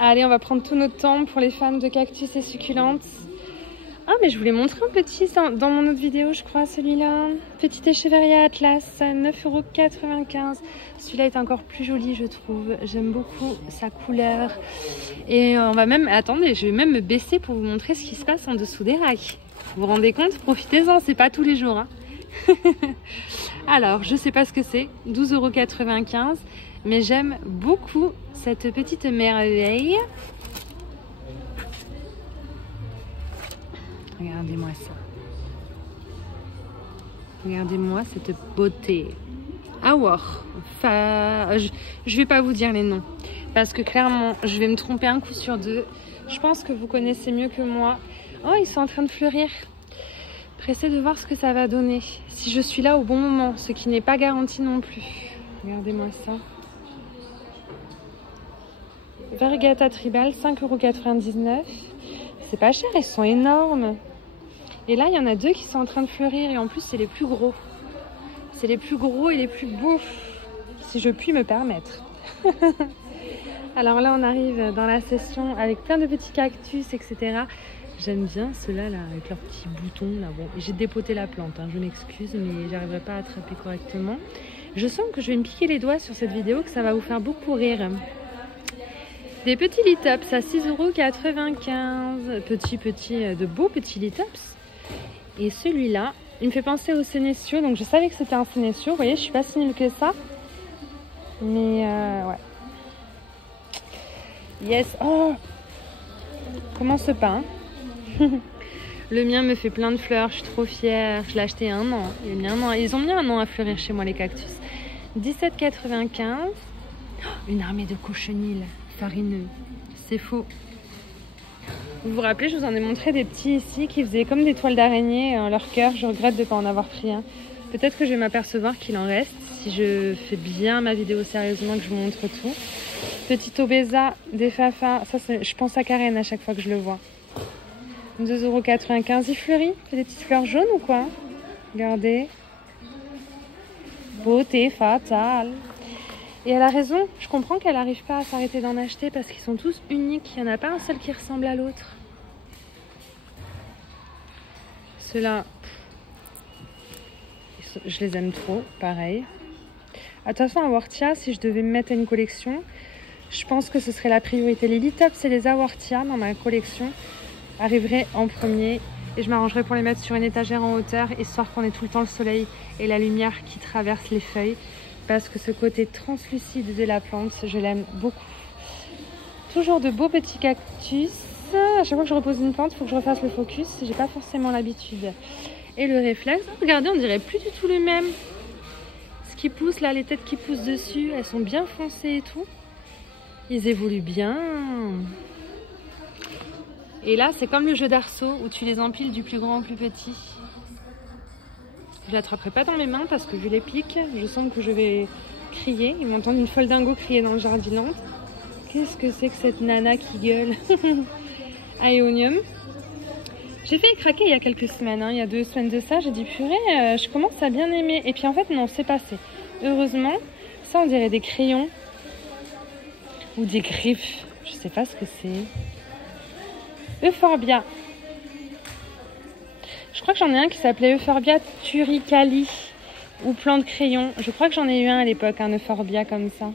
Allez, on va prendre tout notre temps pour les fans de cactus et succulentes. Ah, mais je voulais montrer un petit dans mon autre vidéo, je crois, celui-là. Petit Echeveria Atlas, 9,95 €. Celui-là est encore plus joli, je trouve. J'aime beaucoup sa couleur. Et on va même... Attendez, je vais même me baisser pour vous montrer ce qui se passe en dessous des racks. Vous vous rendez compte? Profitez-en, c'est pas tous les jours. Hein. Alors, je sais pas ce que c'est. 12,95 €. Mais j'aime beaucoup cette petite merveille. Regardez-moi ça. Regardez-moi cette beauté. Awar. Enfin, je vais pas vous dire les noms. Parce que clairement, je vais me tromper un coup sur deux. Je pense que vous connaissez mieux que moi. Oh, ils sont en train de fleurir. Pressée de voir ce que ça va donner. Si je suis là au bon moment, ce qui n'est pas garanti non plus. Regardez-moi ça. Variegata Tribal, 5,99 €. C'est pas cher, ils sont énormes. Et là, il y en a deux qui sont en train de fleurir. Et en plus, c'est les plus gros. C'est les plus gros et les plus beaux. Si je puis me permettre. Alors là, on arrive dans la session avec plein de petits cactus, etc. J'aime bien ceux-là, là, avec leurs petits boutons. Là. Bon, j'ai dépoté la plante, hein, je m'excuse, mais j'arriverai pas à attraper correctement. Je sens que je vais me piquer les doigts sur cette vidéo, que ça va vous faire beaucoup rire. Des petits litops à 6,95 €. De beaux petits litops. Et celui-là, il me fait penser au sénécio. Donc je savais que c'était un sénécio. Vous voyez, je suis pas si nulle que ça. Mais ouais. Yes. Oh, comment ce pain? Le mien me fait plein de fleurs. Je suis trop fière. Je l'ai acheté un an. Ils ont mis un an à fleurir chez moi, les cactus. 17,95 €. Oh, une armée de cochenilles farineux. C'est faux. Vous vous rappelez, je vous en ai montré des petits ici qui faisaient comme des toiles d'araignée en leur cœur. Je regrette de ne pas en avoir pris un. Peut-être que je vais m'apercevoir qu'il en reste si je fais bien ma vidéo sérieusement, que je vous montre tout. Petit Obesa, des Fafa. Ça, je pense à Karen à chaque fois que je le vois. 2,95 €. Il fleurit. Il y a des petites fleurs jaunes ou quoi? Regardez. Beauté fatale. Et elle a raison, je comprends qu'elle n'arrive pas à s'arrêter d'en acheter parce qu'ils sont tous uniques. Il n'y en a pas un seul qui ressemble à l'autre. Ceux-là, je les aime trop, pareil. De toute façon, Awartia, si je devais me mettre à une collection, je pense que ce serait la priorité. Les litops et les Awartia dans ma collection arriveraient en premier. Et je m'arrangerais pour les mettre sur une étagère en hauteur, histoire qu'on ait tout le temps le soleil et la lumière qui traverse les feuilles. Parce que ce côté translucide de la plante, je l'aime beaucoup. Toujours de beaux petits cactus. À chaque fois que je repose une plante, il faut que je refasse le focus. J'ai pas forcément l'habitude. Et le réflexe, regardez, on dirait plus du tout le même. Ce qui pousse là, les têtes qui poussent dessus, elles sont bien foncées et tout. Ils évoluent bien. Et là, c'est comme le jeu d'arceau où tu les empiles du plus grand au plus petit. Je l'attraperai pas dans mes mains parce que vu les pics, je sens que je vais crier. Ils m'entendent une folle dingo crier dans le jardinant. Qu'est-ce que c'est que cette nana qui gueule? Aeonium. J'ai failli craquer il y a quelques semaines, hein. Il y a 2 semaines de ça, j'ai dit purée, je commence à bien aimer. Et puis en fait non, c'est passé. Heureusement, ça on dirait des crayons ou des griffes. Je sais pas ce que c'est. Euphorbia. Je crois que j'en ai un qui s'appelait Euphorbia turicali ou plan de crayon. Je crois que j'en ai eu un à l'époque, un Euphorbia comme ça.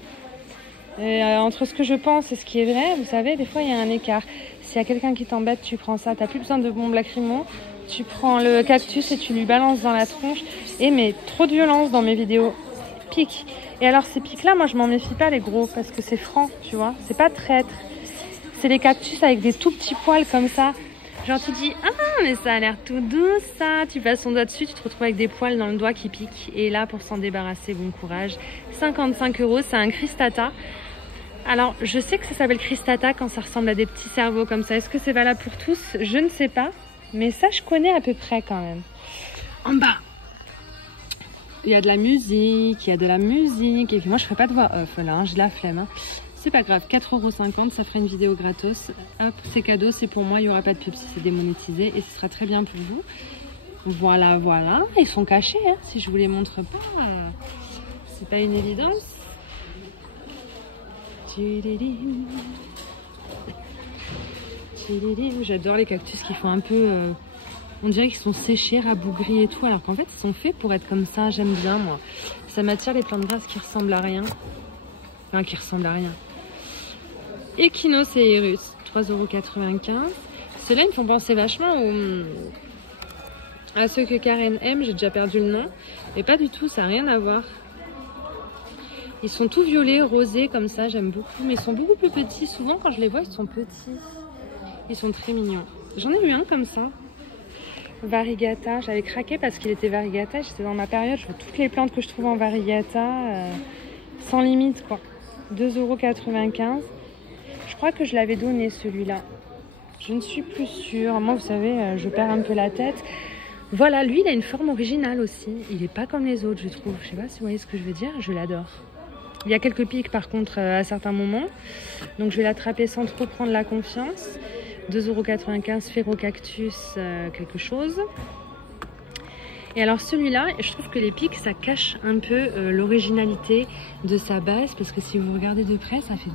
Entre ce que je pense et ce qui est vrai, vous savez, des fois il y a un écart. S'il y a quelqu'un qui t'embête, tu prends ça. T'as plus besoin de bombes lacrymo. Tu prends le cactus et tu lui balances dans la tronche. Et mais trop de violence dans mes vidéos. Pique. Et alors ces pics-là, moi je m'en méfie pas les gros parce que c'est franc, tu vois. C'est pas traître. C'est les cactus avec des tout petits poils comme ça. Genre tu dis, ah mais ça a l'air tout doux ça. Tu passes ton doigt dessus, tu te retrouves avec des poils dans le doigt qui piquent. Et là pour s'en débarrasser, bon courage. 55 €, c'est un cristata. Alors je sais que ça s'appelle cristata quand ça ressemble à des petits cerveaux comme ça. Est-ce que c'est valable pour tous? Je ne sais pas. Mais ça je connais à peu près quand même. En bas, il y a de la musique, Et puis moi je ferai pas de voix off là, hein, j'ai de la flemme. Hein. C'est pas grave, 4,50 €, ça ferait une vidéo gratos. Hop, c'est cadeau, c'est pour moi, il n'y aura pas de pub si c'est démonétisé et ce sera très bien pour vous. Voilà, voilà, ils sont cachés, hein, si je vous les montre pas, c'est pas une évidence. J'adore les cactus qui font un peu... on dirait qu'ils sont séchés, rabougris et tout, alors qu'en fait, ils sont faits pour être comme ça. J'aime bien, moi. Ça m'attire les plantes grasses qui ressemblent à rien. Enfin, qui ressemblent à rien. Echinocéerus, 3,95 €. Ceux-là, ils me font penser vachement à ceux que Karen aime. J'ai déjà perdu le nom. Mais pas du tout, ça n'a rien à voir. Ils sont tout violets, rosés, comme ça, j'aime beaucoup. Mais ils sont beaucoup plus petits. Souvent, quand je les vois, ils sont petits. Ils sont très mignons. J'en ai eu un comme ça. Variegata, j'avais craqué parce qu'il était variegata. J'étais dans ma période, je veux toutes les plantes que je trouve en variegata. Sans limite, quoi. 2,95 €. Je crois que je l'avais donné, celui-là. Je ne suis plus sûre. Moi, vous savez, je perds un peu la tête. Voilà, lui, il a une forme originale aussi. Il n'est pas comme les autres, je trouve. Je sais pas si vous voyez ce que je veux dire. Je l'adore. Il y a quelques pics, par contre, à certains moments. Donc, je vais l'attraper sans trop prendre la confiance. 2,95 €, Phaerocactus, quelque chose. Et alors, celui-là, je trouve que les pics, ça cache un peu l'originalité de sa base. Parce que si vous regardez de près, ça fait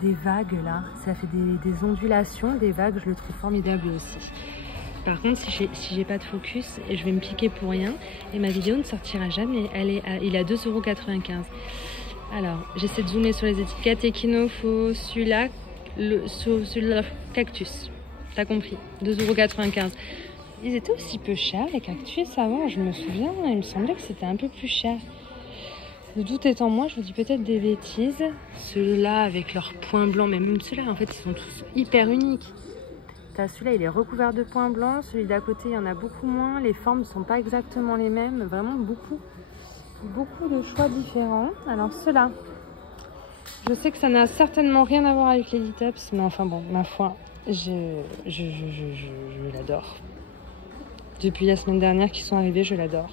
des vagues, là. Ça fait des ondulations, des vagues. Je le trouve formidable aussi. Par contre, si j'ai pas de focus, je vais me piquer pour rien et ma vidéo ne sortira jamais. Il est à 2,95 €. Alors, j'essaie de zoomer sur les étiquettes. Echinophossula, celui-là, cactus. T'as compris, 2,95 €. Ils étaient aussi peu chers, les cactus, avant, je me souviens. Il me semblait que c'était un peu plus cher. Le doute étant moi, je vous dis peut-être des bêtises. Ceux-là, avec leurs points blancs, mais même ceux-là, en fait, ils sont tous hyper uniques. Celui-là, il est recouvert de points blancs. Celui d'à côté, il y en a beaucoup moins. Les formes ne sont pas exactement les mêmes. Vraiment beaucoup de choix différents. Alors, ceux-là, je sais que ça n'a certainement rien à voir avec les Litops. Mais enfin bon, ma foi, je l'adore. Depuis la semaine dernière qu'ils sont arrivés, je l'adore.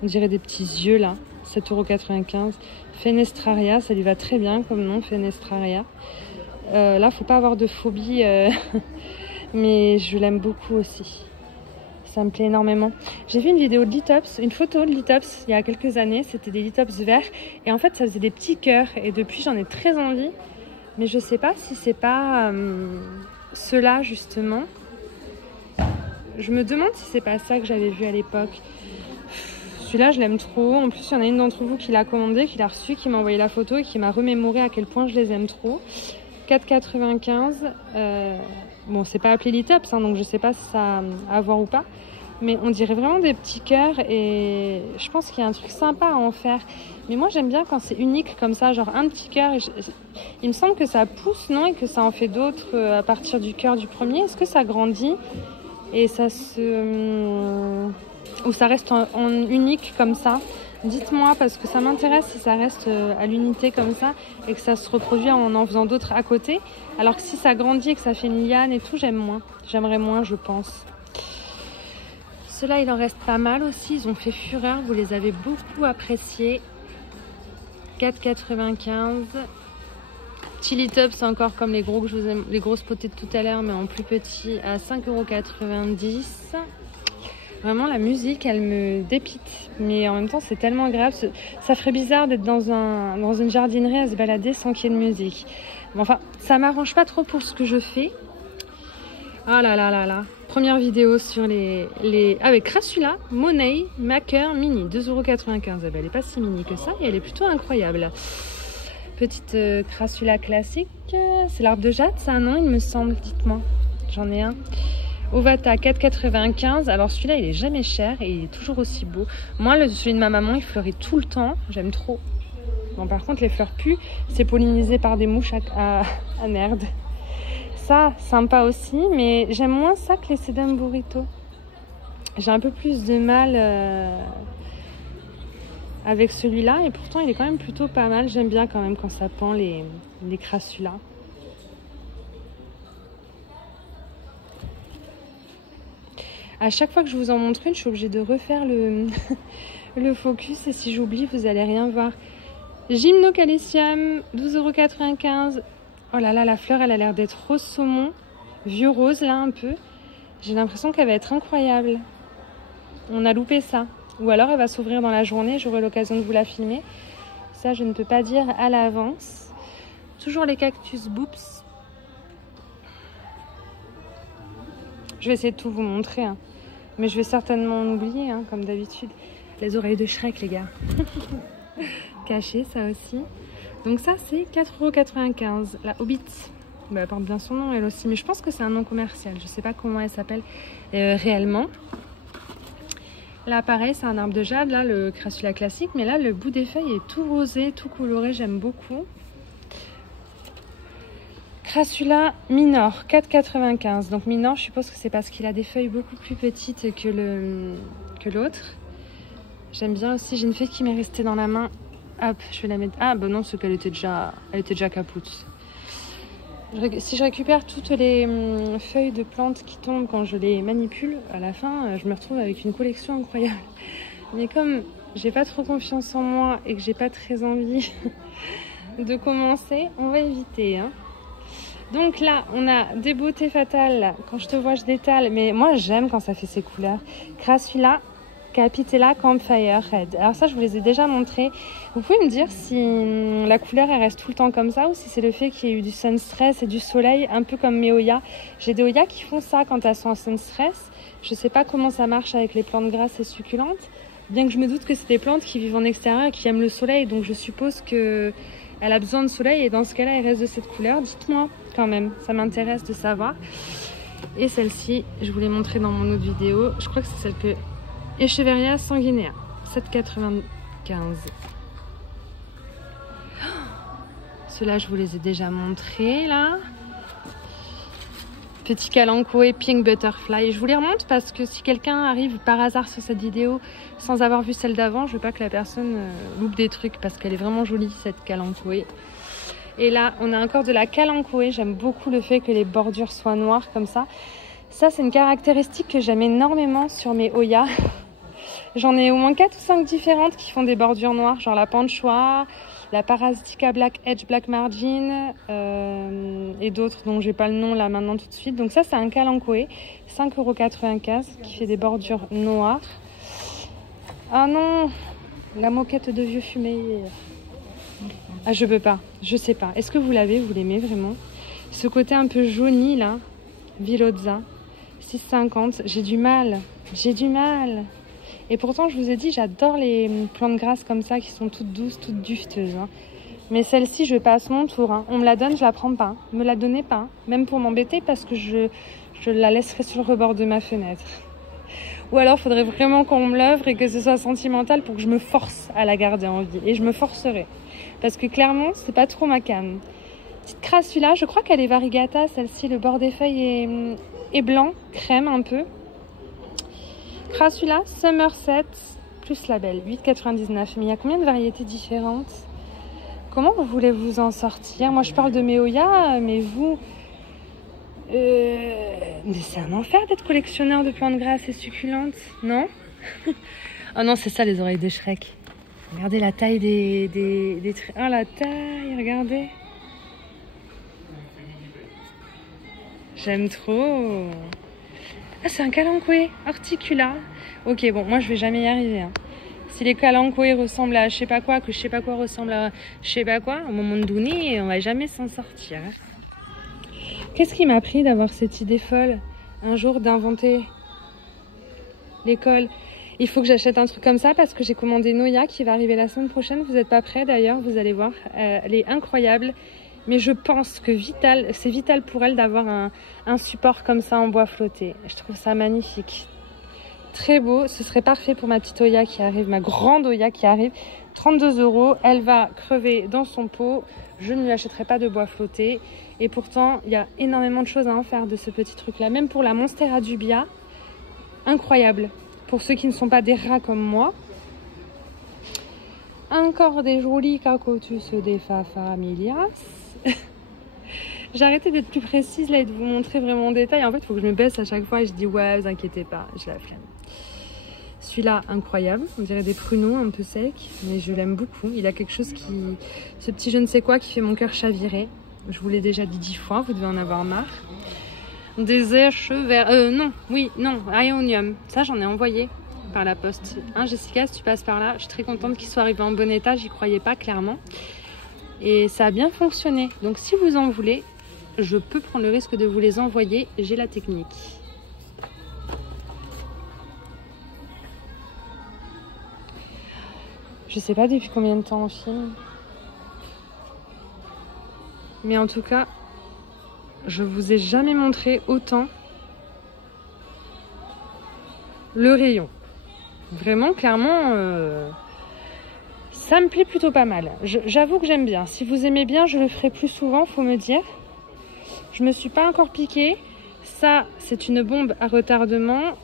On dirait des petits yeux, là. 7,95 €. Fenestraria, ça lui va très bien comme nom, Fenestraria. Là, faut pas avoir de phobie, mais je l'aime beaucoup aussi. Ça me plaît énormément. J'ai vu une vidéo de Litops, une photo de Litops il y a quelques années. C'était des Litops verts et en fait, ça faisait des petits cœurs. Et depuis, j'en ai très envie, mais je sais pas si c'est pas ceux-là justement. Je me demande si c'est pas ça que j'avais vu à l'époque. Celui-là, je l'aime trop. En plus, il y en a une d'entre vous qui l'a commandé, qui l'a reçu, qui m'a envoyé la photo et qui m'a remémoré à quel point je les aime trop. 4,95 €. Bon, c'est pas appelé Litops, hein, donc je sais pas si ça a à voir ou pas. Mais on dirait vraiment des petits cœurs et je pense qu'il y a un truc sympa à en faire. Mais moi, j'aime bien quand c'est unique comme ça, genre un petit cœur. Il me semble que ça pousse, non? Et que ça en fait d'autres à partir du cœur du premier. Est-ce que ça grandit et ça se... ou ça reste en unique comme ça? Dites-moi parce que ça m'intéresse si ça reste à l'unité comme ça et que ça se reproduit en faisant d'autres à côté. Alors que si ça grandit et que ça fait une liane et tout, j'aime moins. J'aimerais moins, je pense. Ceux-là, il en reste pas mal aussi. Ils ont fait fureur. Vous les avez beaucoup appréciés. 4,95 €. Chilitops, encore comme les gros que je vous aime, les grosses potées de tout à l'heure, mais en plus petit, à 5,90 €. Vraiment, la musique, elle me dépite. Mais en même temps, c'est tellement agréable. Ça ferait bizarre d'être dans une jardinerie à se balader sans qu'il y ait de musique. Mais enfin, ça m'arrange pas trop pour ce que je fais. Ah là là là là. Première vidéo sur les... avec Crassula, Monet, Maker, Mini. 2,95 €. Elle est pas si mini que ça et elle est plutôt incroyable. Petite Crassula classique. C'est l'arbre de jade, ça, non? Il me semble, dites-moi. J'en ai un. Ovata 4,95 €. Alors celui-là, il est jamais cher et il est toujours aussi beau. Moi, celui de ma maman, il fleurit tout le temps. J'aime trop. Bon, par contre, les fleurs puent. C'est pollinisé par des mouches à merde. Ça, sympa aussi, mais j'aime moins ça que les Sedum Burrito. J'ai un peu plus de mal avec celui-là et pourtant, il est quand même plutôt pas mal. J'aime bien quand même quand ça pend les Crassula. À chaque fois que je vous en montre une, je suis obligée de refaire le focus. Et si j'oublie, vous allez rien voir. Gymnocalcium, 12,95 €. Oh là là, la fleur, elle a l'air d'être rose saumon. Vieux rose, là, un peu. J'ai l'impression qu'elle va être incroyable. On a loupé ça. Ou alors, elle va s'ouvrir dans la journée. J'aurai l'occasion de vous la filmer. Ça, je ne peux pas dire à l'avance. Toujours les cactus Boops. Je vais essayer de tout vous montrer, hein. Mais je vais certainement en oublier, hein, comme d'habitude. Les oreilles de Shrek, les gars. Caché, ça aussi. Donc ça, c'est 4,95 €. La Hobbit. Bah, elle porte bien son nom, elle aussi. Mais je pense que c'est un nom commercial. Je sais pas comment elle s'appelle réellement. Là, pareil, c'est un arbre de jade. Là, le Crassula classique. Mais là, le bout des feuilles est tout rosé, tout coloré. J'aime beaucoup. Crassula minor, 4,95 €. Donc minor, je suppose que c'est parce qu'il a des feuilles beaucoup plus petites que l'autre. J'aime bien aussi. J'ai une feuille qui m'est restée dans la main. Hop, je vais la mettre. Ah, bah non, c'est qu'elle était déjà capoute. Si je récupère toutes les feuilles de plantes qui tombent quand je les manipule, à la fin, je me retrouve avec une collection incroyable. Mais comme j'ai pas trop confiance en moi et que j'ai pas très envie de commencer, on va éviter, hein. Donc là, on a des beautés fatales. Quand je te vois, je détale. Mais moi, j'aime quand ça fait ces couleurs. Crassula Capitella Campfire Red. Alors ça, je vous les ai déjà montrés. Vous pouvez me dire si la couleur, elle reste tout le temps comme ça ou si c'est le fait qu'il y ait eu du sun stress et du soleil, un peu comme mes Oyas. J'ai des Oyas qui font ça quand elles sont en sun stress. Je sais pas comment ça marche avec les plantes grasses et succulentes. Bien que je me doute que c'est des plantes qui vivent en extérieur et qui aiment le soleil. Donc je suppose que elle a besoin de soleil et dans ce cas-là, elle reste de cette couleur. Dites-moi quand même, ça m'intéresse de savoir. Et celle-ci, je vous l'ai montrée dans mon autre vidéo. Je crois que c'est celle que Echeveria sanguinea, 7,95 €. Ceux-là, je vous les ai déjà montrés là. Petit Kalanchoe Pink Butterfly. Je vous les remonte parce que si quelqu'un arrive par hasard sur cette vidéo sans avoir vu celle d'avant, je veux pas que la personne loupe des trucs parce qu'elle est vraiment jolie cette Kalanchoe. Et là, on a encore de la Kalanchoe. J'aime beaucoup le fait que les bordures soient noires comme ça. Ça, c'est une caractéristique que j'aime énormément sur mes Oyas. J'en ai au moins 4 ou 5 différentes qui font des bordures noires, genre la Panchoa, la Parasitica Black Edge Black Margin et d'autres dont j'ai pas le nom là maintenant tout de suite. Donc ça, c'est un Kalanchoe, 5,95 € qui fait des bordures noires. Ah non, la moquette de vieux fumé. Ah, je peux pas, je sais pas. Est-ce que vous l'avez, vous l'aimez vraiment? Ce côté un peu jauni là, Vilozza, 6,50 €. J'ai du mal. Et pourtant, je vous ai dit, j'adore les plantes grasses comme ça qui sont toutes douces, toutes dufteuses, hein. Mais celle-ci, je passe mon tour, hein. On me la donne, je la prends pas. Me la donnez pas, hein. Même pour m'embêter parce que je la laisserai sur le rebord de ma fenêtre. Ou alors, il faudrait vraiment qu'on me l'offre et que ce soit sentimental pour que je me force à la garder en vie. Et je me forcerai. Parce que clairement, c'est pas trop ma came. Petite Crassula, je crois qu'elle est variegata, celle-ci. Le bord des feuilles est blanc, crème un peu. Crassula Somerset plus label, 8,99 €. Mais il y a combien de variétés différentes? Comment vous voulez vous en sortir? Moi, je parle de mes Oyas, mais vous... Mais c'est un enfer d'être collectionneur de plantes grasses et succulentes, non? Oh non, c'est ça les oreilles de Shrek. Regardez la taille des traits. Oh la taille, regardez. J'aime trop. Ah, c'est un Kalanchoe Horticula. Ok, bon, moi je vais jamais y arriver, hein. Si les Kalanchoe ressemblent à je sais pas quoi, que je sais pas quoi ressemble à je sais pas quoi, au moment donné, on va jamais s'en sortir. Qu'est-ce qui m'a pris d'avoir cette idée folle un jour d'inventer l'école? Il faut que j'achète un truc comme ça parce que j'ai commandé Noya qui va arriver la semaine prochaine. Vous n'êtes pas prêts d'ailleurs, vous allez voir. Elle est incroyable. Mais je pense que c'est vital pour elle d'avoir un support comme ça en bois flotté. Je trouve ça magnifique. Très beau. Ce serait parfait pour ma petite Oya qui arrive, ma grande Oya qui arrive. 32 €. Elle va crever dans son pot. Je ne lui achèterai pas de bois flotté. Et pourtant, il y a énormément de choses à en faire de ce petit truc-là. Même pour la Monstera dubia. Incroyable. Pour ceux qui ne sont pas des rats comme moi. Encore des jolis Cacotus des Familias. J'ai arrêté d'être plus précise là et de vous montrer vraiment en détail. En fait, il faut que je me baisse à chaque fois et je dis ouais, vous inquiétez pas, je la flemme. Celui-là, incroyable. On dirait des pruneaux un peu secs, mais je l'aime beaucoup. Il a quelque chose qui... Ce petit je ne sais quoi qui fait mon cœur chavirer. Je vous l'ai déjà dit 10 fois, vous devez en avoir marre. Des écheverries... non, Ionium. Ça, j'en ai envoyé par la poste. Hein, Jessica, si tu passes par là, je suis très contente qu'il soit arrivé en bon état. J'y croyais pas, clairement. Et ça a bien fonctionné. Donc, si vous en voulez, je peux prendre le risque de vous les envoyer. J'ai la technique. Je sais pas depuis combien de temps on filme. Mais en tout cas, je vous ai jamais montré autant le rayon. Vraiment, clairement, ça me plaît plutôt pas mal. J'avoue que j'aime bien. Si vous aimez bien, je le ferai plus souvent, faut me dire. Je me suis pas encore piquée. Ça, c'est une bombe à retardement.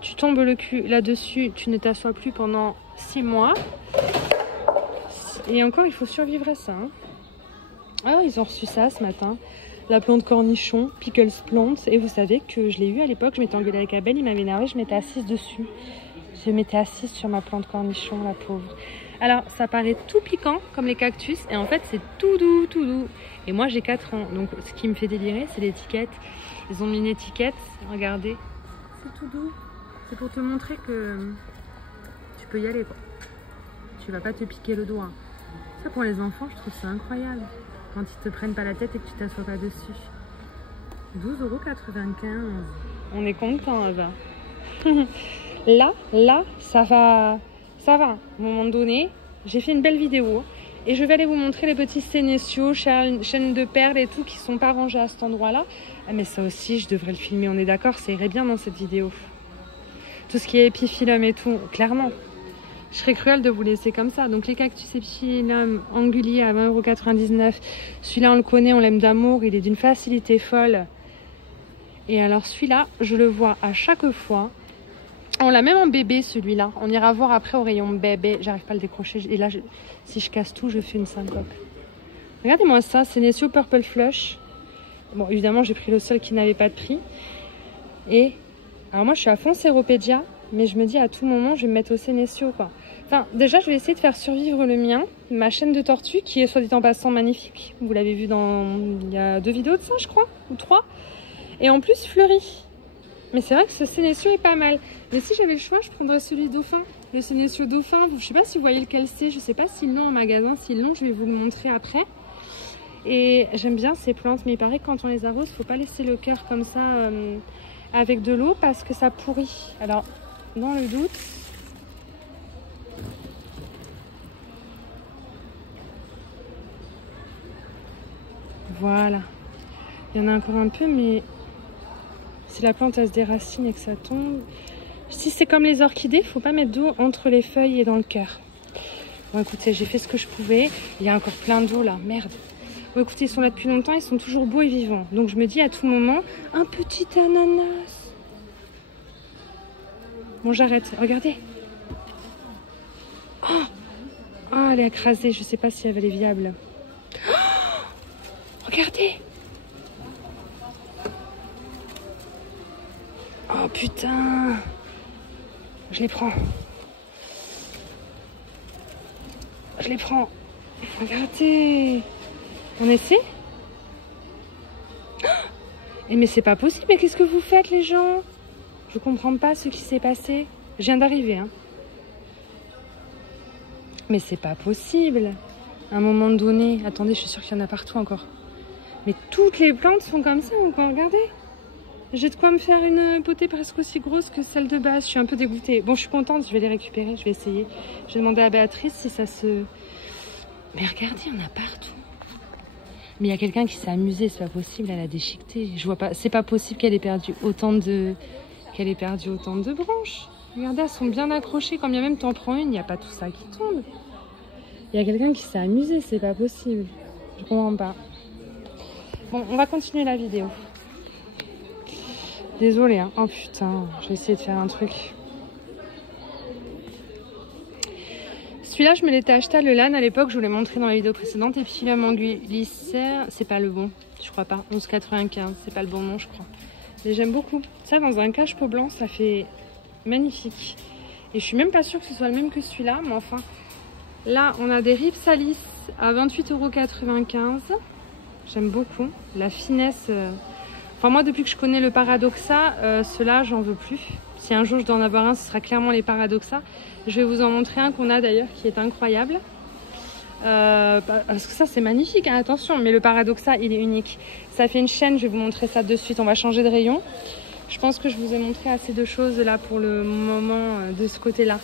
Tu tombes le cul là-dessus, tu ne t'assois plus pendant 6 mois. Et encore, il faut survivre à ça. Hein. Ah, ils ont reçu ça ce matin. La plante cornichon, pickles plant. Et vous savez que je l'ai eu à l'époque, je m'étais engueulée avec Abel, il m'avait énervé, je m'étais assise dessus. Je m'étais assise sur ma plante cornichon, la pauvre. Alors, ça paraît tout piquant, comme les cactus, et en fait, c'est tout doux, tout doux. Et moi, j'ai 4 ans, donc ce qui me fait délirer, c'est l'étiquette. Ils ont mis une étiquette, regardez. C'est tout doux. C'est pour te montrer que tu peux y aller, quoi. Tu vas pas te piquer le doigt. Ça, pour les enfants, je trouve ça incroyable. Quand ils te prennent pas la tête et que tu t'assois pas dessus. 12,95 €. On est content, là-bas. Là, ça va. Ça va. À un moment donné, j'ai fait une belle vidéo. Et je vais aller vous montrer les petits sénéciaux, chaînes de perles et tout qui sont pas rangés à cet endroit-là. Ah, mais ça aussi, je devrais le filmer, on est d'accord, ça irait bien dans cette vidéo. Tout ce qui est épiphyllum et tout, clairement. Je serais cruelle de vous laisser comme ça. Donc les cactus épiphyllum anguliers à 20,99 €. Celui-là, on le connaît, on l'aime d'amour, il est d'une facilité folle. Et alors celui-là, je le vois à chaque fois. On l'a même en bébé, celui-là. On ira voir après au rayon bébé. J'arrive pas à le décrocher. Et là, si je casse tout, je fais une syncope. Regardez-moi ça, Sénécio Purple Flush. Bon, évidemment, j'ai pris le seul qui n'avait pas de prix. Et, alors moi, je suis à fond Séropédia. Mais je me dis, à tout moment, je vais me mettre au Sénécio, quoi. Enfin, déjà, je vais essayer de faire survivre le mien. Ma chaîne de tortues, qui est, soit dit en passant, magnifique. Vous l'avez vu il y a 2 vidéos de ça, je crois. Ou 3. Et en plus, fleuri. Mais c'est vrai que ce Sénécio est pas mal. Mais si j'avais le choix, je prendrais celui dauphin. Le Sénécio dauphin. Je sais pas si vous voyez lequel c'est. Je sais pas s'ils l'ont en magasin. S'ils l'ont, je vais vous le montrer après. Et j'aime bien ces plantes. Mais il paraît que quand on les arrose, faut pas laisser le cœur comme ça avec de l'eau parce que ça pourrit. Alors, dans le doute... Voilà. Il y en a encore un peu, mais... Si la plante elle se déracine et que ça tombe. Si c'est comme les orchidées, il ne faut pas mettre d'eau entre les feuilles et dans le cœur. Bon écoutez, j'ai fait ce que je pouvais. Il y a encore plein d'eau là, merde. Bon écoutez, ils sont là depuis longtemps, ils sont toujours beaux et vivants. Donc je me dis à tout moment, un petit ananas. Bon j'arrête, regardez. Oh, elle est écrasée, je ne sais pas si elle est viable. Oh, regardez. Oh putain. Je les prends. Je les prends. Regardez. On essaie? Et mais c'est pas possible. Mais qu'est-ce que vous faites les gens? Je comprends pas ce qui s'est passé. Je viens d'arriver. Hein. Mais c'est pas possible. À un moment donné. Attendez, je suis sûre qu'il y en a partout encore. Mais toutes les plantes sont comme ça encore. Regardez. J'ai de quoi me faire une potée presque aussi grosse que celle de base. Je suis un peu dégoûtée. Bon, je suis contente, je vais les récupérer, je vais essayer. Je vais demander à Béatrice si ça se... Mais regardez, il y en a partout. Mais il y a quelqu'un qui s'est amusé, c'est pas possible, elle a déchiqueté. Je vois pas, c'est pas possible qu'elle ait perdu autant de... branches. Regardez, elles sont bien accrochées. Quand bien même t'en prends une, il n'y a pas tout ça qui tombe. Il y a quelqu'un qui s'est amusé, c'est pas possible. Je comprends pas. Bon, on va continuer la vidéo. Désolée, hein. Oh putain, je vais essayer de faire un truc. Celui-là, je me l'étais acheté à Lelan à l'époque, je vous l'ai montré dans la vidéo précédente. Epiphyllum angulicère, c'est pas le bon, je crois pas. 11,95, c'est pas le bon nom, je crois. Mais j'aime beaucoup. Ça, dans un cache-pot blanc, ça fait magnifique. Et je suis même pas sûre que ce soit le même que celui-là, mais enfin. Là, on a des Ripsalis à 28,95 €. J'aime beaucoup. La finesse... Enfin, moi, depuis que je connais le Paradoxa, ceux-là, j'en veux plus. Si un jour je dois en avoir un, ce sera clairement les Paradoxa. Je vais vous en montrer un qu'on a d'ailleurs qui est incroyable. Parce que ça, c'est magnifique, hein, attention. Mais le Paradoxa, il est unique. Ça fait une chaîne, je vais vous montrer ça de suite. On va changer de rayon. Je pense que je vous ai montré assez de choses là pour le moment de ce côté-là.